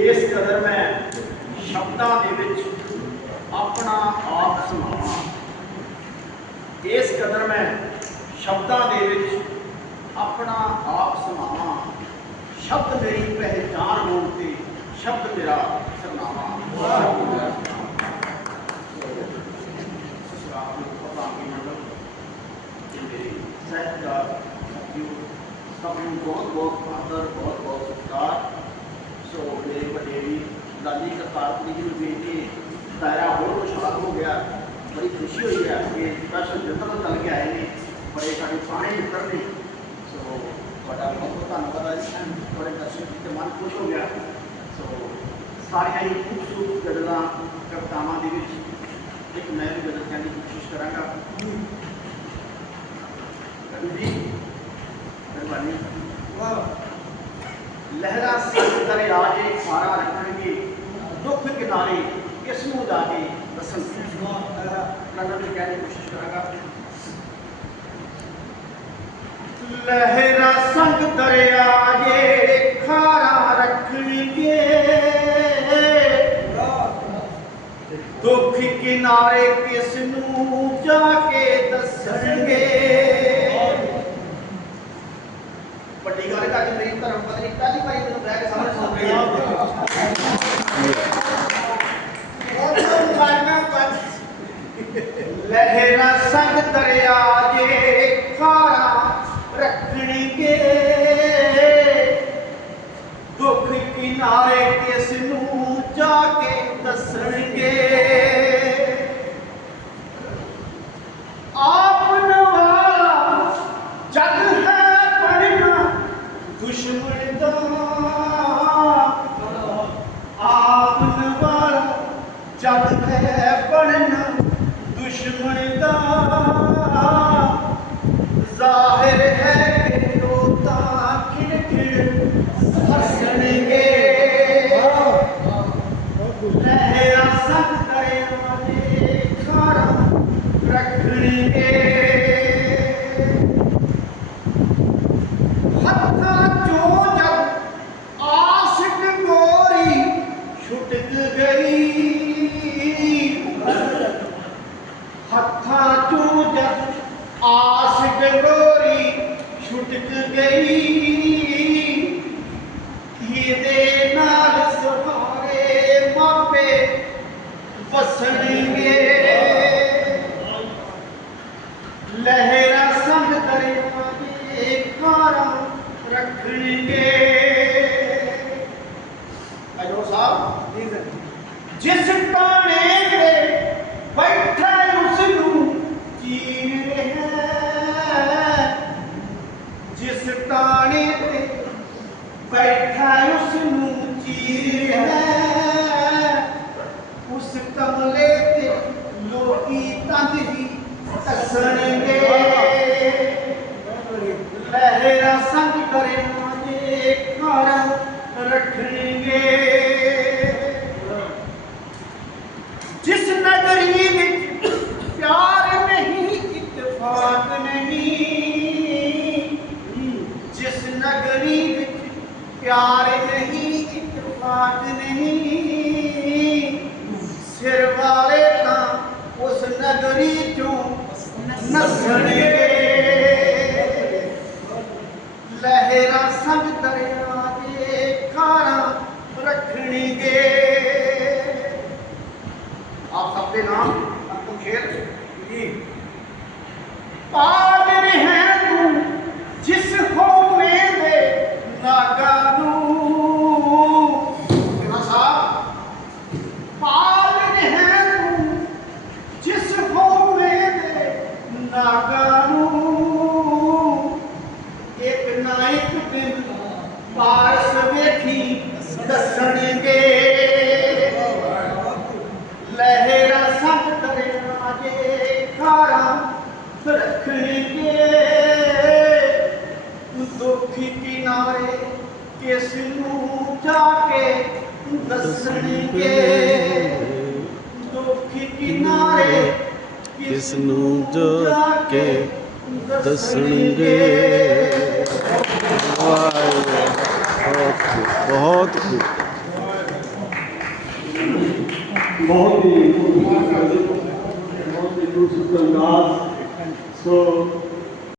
ਇਸ ਕਦਰ ਮੈਂ ਸ਼ਬਦਾਂ ਦੇ ਵਿੱਚ ਆਪਣਾ ਆਪ ਸਮਾਵਾਂ ਇਸ ਕਦਰ ਮੈਂ ਸ਼ਬਦਾਂ ਦੇ ਵਿੱਚ ਆਪਣਾ ਆਪ ਸਮਾਵਾਂ ਸ਼ਬਦ ਮੇਰੀ ਪਹਿਚਾਨ ਹੋਣ ਤੇ ਸ਼ਬਦ ਮੇਰਾ ਸਰਨਾਮਾ ਸਸਰਾਬ ਸਭ ਨੂੰ ਬਹੁਤ ਬਹੁਤ ਆਦਰ ਬਹੁਤ ਬਹੁਤ ਸਤਿਕਾਰ ਸੋ ਮੇਰੇ ਵੱਡੇ ਵੀ ਲਾਲੀ ਕਰਤਾਰਪੁਰੀ ਜੀ ਨੂੰ ਵੇਖ ਕੇ ਦਾਇਰਾ ਹੋਰ ਵਿਸ਼ਾਲ ਹੋ ਗਿਆ ਬੜੀ ਖੁਸ਼ੀ ਹੋਈ ਹੈ ਕਿ ਸਪੈਸ਼ਲ ਜਨਰਲ ਤੋਂ ਚੱਲ ਕੇ ਆਏ ਨੇ ਬੜੇ ਸਾਡੇ ਪੁਰਾਣੇ ਮਿੱਤਰ ਨੇ ਸੋ ਤੁਹਾਡਾ ਬਹੁਤ ਬਹੁਤ ਧੰਨਵਾਦ ਹੈ ਜੀ ਤੁਹਾਡੇ ਦਰਸ਼ਨ ਕੀਤੇ ਮਨ ਖੁਸ਼ ਹੋ ਗਿਆ ਸੋ ਸਾਰੀਆਂ ਹੀ ਖੂਬਸੂਰਤ ਗਜ਼ਲਾਂ ਕਵਿਤਾਵਾਂ ਦੇ ਵਿੱਚ ਇੱਕ ਮੈਂ ਵੀ ਗਜ਼ਲ ਕਹਿਣ ਦੀ ਕੋਸ਼ਿਸ਼ ਕਰਾਂਗਾ ਕਵੀ ਜੀ ਮਿਹਰਬਾਨੀ لہرا سارا رکھن دکھ کنارے جا کے میں کہنے کوشش گا سنگ دریا گے کھارا رکھن گے دکھ کنارے کس جا کے دسنگے لہرا سنگ دریا جے کھارا رکھنی کے دکھ کنارے کس نو جا کے دسن گے آپ نوا جگ ہے پڑھنا دشمن دا آپ نوا جگ ہے پڑھنا دشمن کا ظاہر ہے لہرا سنگ ترے ایک فارم رکھنی کے اجور صاحب جی سر جس ٹانے دے بیٹھا اس نو چین رہے جس ٹانے دے بیٹھا اس نو چین رہے اس کملے تے لوکی تند ہی پیار نہیں، اتفاق نہیں۔ جس نگری پیار نہیں، اتفاق نہیں۔ سر والے تھا اس نگری چوں گے آپ سب کے نام شیر۔ جی۔ پار اس جا کے دسن کے دکھ کنارے کس جا کے دسن گے بہت خوب بہت ہی بہت ہی سو